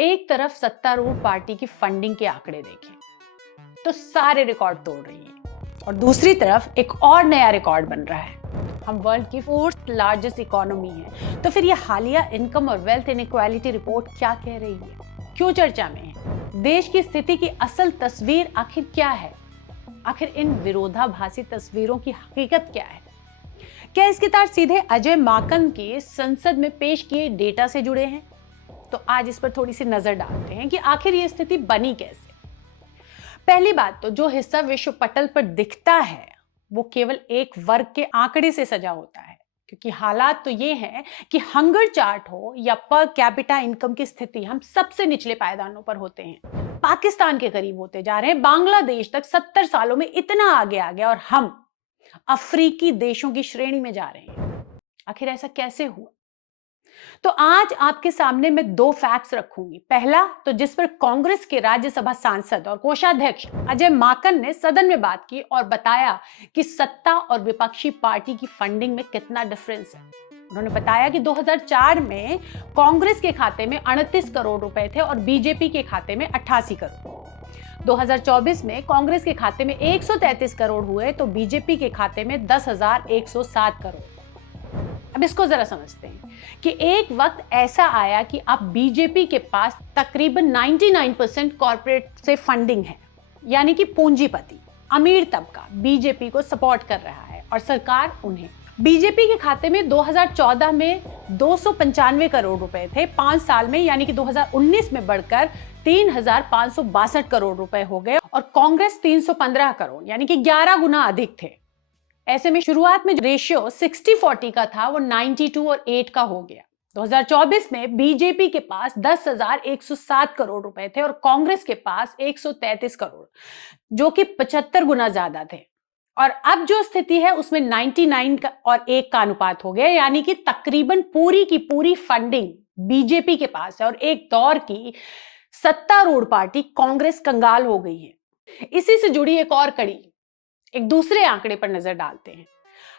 एक तरफ सत्तारूढ़ पार्टी की फंडिंग के आंकड़े देखें तो सारे रिकॉर्ड तोड़ रही है और दूसरी तरफ एक और नया रिकॉर्ड बन रहा है। हम वर्ल्ड की 4th लार्जेस्ट इकोनॉमी है, तो फिर ये हालिया इनकम और वेल्थ इनइक्वालिटी रिपोर्ट क्या कह रही है, क्यों चर्चा में है? देश की स्थिति की असल तस्वीर आखिर क्या है? आखिर इन विरोधाभासी तस्वीरों की हकीकत क्या है? क्या इसके तार सीधे अजय माकन के संसद में पेश किए डेटा से जुड़े हैं? तो आज इस पर थोड़ी सी नजर डालते हैं कि आखिर ये स्थिति बनी कैसे। पहली बात, तो जो हिस्सा विश्व पटल पर दिखता है वो केवल एक वर्ग के आंकड़े से सजा होता है, क्योंकि हालात तो ये हैं कि हंगर चार्ट हो या पर कैपिटा इनकम की स्थिति, हम सबसे निचले पायदानों पर होते हैं, पाकिस्तान के करीब होते जा रहे हैं, बांग्लादेश तक 70 सालों में इतना आगे आ गया और हम अफ्रीकी देशों की श्रेणी में जा रहे हैं। आखिर ऐसा कैसे हुआ? तो आज आपके सामने मैं दो फैक्ट्स रखूंगी। पहला, तो जिस पर कांग्रेस के राज्यसभा सांसद और कोषाध्यक्ष अजय माकन ने सदन में बात की और बताया कि सत्ता और विपक्षी पार्टी की फंडिंग में कितना डिफरेंस है। उन्होंने बताया कि 2004 में कांग्रेस के खाते में 38 करोड़ रुपए थे और बीजेपी के खाते में 88 करोड़। 2024 में कांग्रेस के खाते में 133 करोड़ हुए तो बीजेपी के खाते में 10,107 करोड़। अब इसको जरा समझते हैं कि एक वक्त ऐसा आया कि अब बीजेपी के पास तकरीबन 99% कॉर्पोरेट से फंडिंग है, यानी कि पूंजीपति अमीर तबका बीजेपी को सपोर्ट कर रहा है और सरकार उन्हें। बीजेपी के खाते में 2014 में 295 करोड़ रुपए थे, 5 साल में यानी कि 2019 में बढ़कर 3,562 करोड़ रुपए हो गए और कांग्रेस 315 करोड़ यानी कि 11 गुना अधिक थे। ऐसे में शुरुआत में जो रेशियो 60-40 का था वो 92 और 8 का हो गया। 2024 में बीजेपी के पास 10,107 करोड़ रुपए थे और कांग्रेस के पास 133 करोड़, जो कि 75 गुना ज्यादा थे। और अब जो स्थिति है उसमें 99 का और 1 का अनुपात हो गया, यानी कि तकरीबन पूरी की पूरी फंडिंग बीजेपी के पास है और एक दौर की सत्तारूढ़ पार्टी कांग्रेस कंगाल हो गई है। इसी से जुड़ी एक और कड़ी, एक दूसरे आंकड़े पर नजर डालते हैं।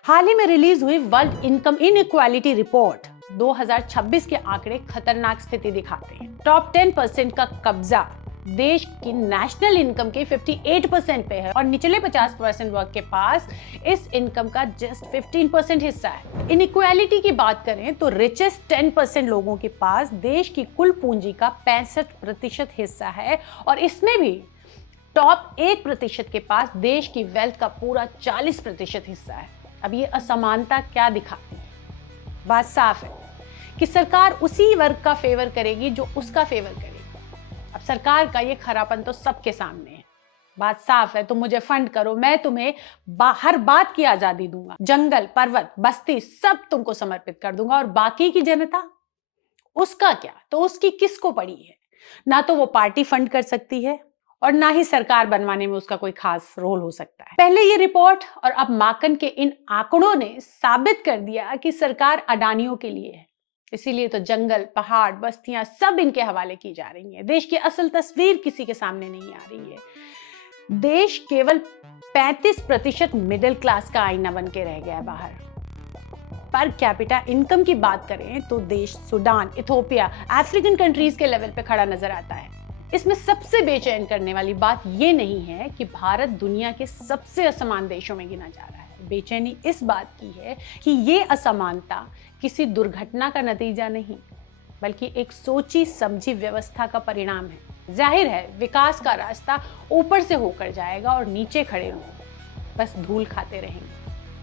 हाल ही में रिलीज हुई वर्ल्ड इनकम इनइक्वालिटी रिपोर्ट 2026 के आंकड़े खतरनाक स्थिति दिखाते हैं। टॉप 10% का कब्जा देश की नेशनल इनकम के 58% पे है और निचले 50% वर्ग के पास इस इनकम का जस्ट 15% हिस्सा है। इनइक्वालिटी की बात करें तो रिचेस्ट 10% लोगों के पास देश की कुल पूंजी का 65% हिस्सा है और इसमें भी टॉप 1% के पास देश की वेल्थ का पूरा 40% हिस्सा है। अब ये असमानता क्या दिखाती है? बात साफ है कि सरकार उसी वर्ग का फेवर करेगी जो उसका फेवर करेगी। अब सरकार का ये खरापन तो सबके सामने है। बात साफ है, तुम मुझे फंड करो, मैं तुम्हें हर बात की आजादी दूंगा, जंगल पर्वत बस्ती सब तुमको समर्पित कर दूंगा। और बाकी की जनता, उसका क्या? तो उसकी किसको पड़ी है? ना तो वो पार्टी फंड कर सकती है और ना ही सरकार बनवाने में उसका कोई खास रोल हो सकता है। पहले ये रिपोर्ट और अब माकन के इन आंकड़ों ने साबित कर दिया कि सरकार अडानियों के लिए है, इसीलिए तो जंगल पहाड़ बस्तियां सब इनके हवाले की जा रही है। देश की असल तस्वीर किसी के सामने नहीं आ रही है। देश केवल 35% मिडिल क्लास का आईना बन के रह गया है बाहर। पर कैपिटा इनकम की बात करें तो देश सूडान, इथियोपिया, अफ्रीकन कंट्रीज के लेवल पे खड़ा नजर आता है। इसमें सबसे बेचैन करने वाली बात यह नहीं है कि भारत दुनिया के सबसे असमान देशों में गिना जा रहा है। बेचैनी इस बात की है कि ये असमानता किसी दुर्घटना का नतीजा नहीं, बल्कि एक सोची समझी व्यवस्था का परिणाम है। जाहिर है विकास का रास्ता ऊपर से होकर जाएगा और नीचे खड़े लोग बस धूल खाते रहेंगे।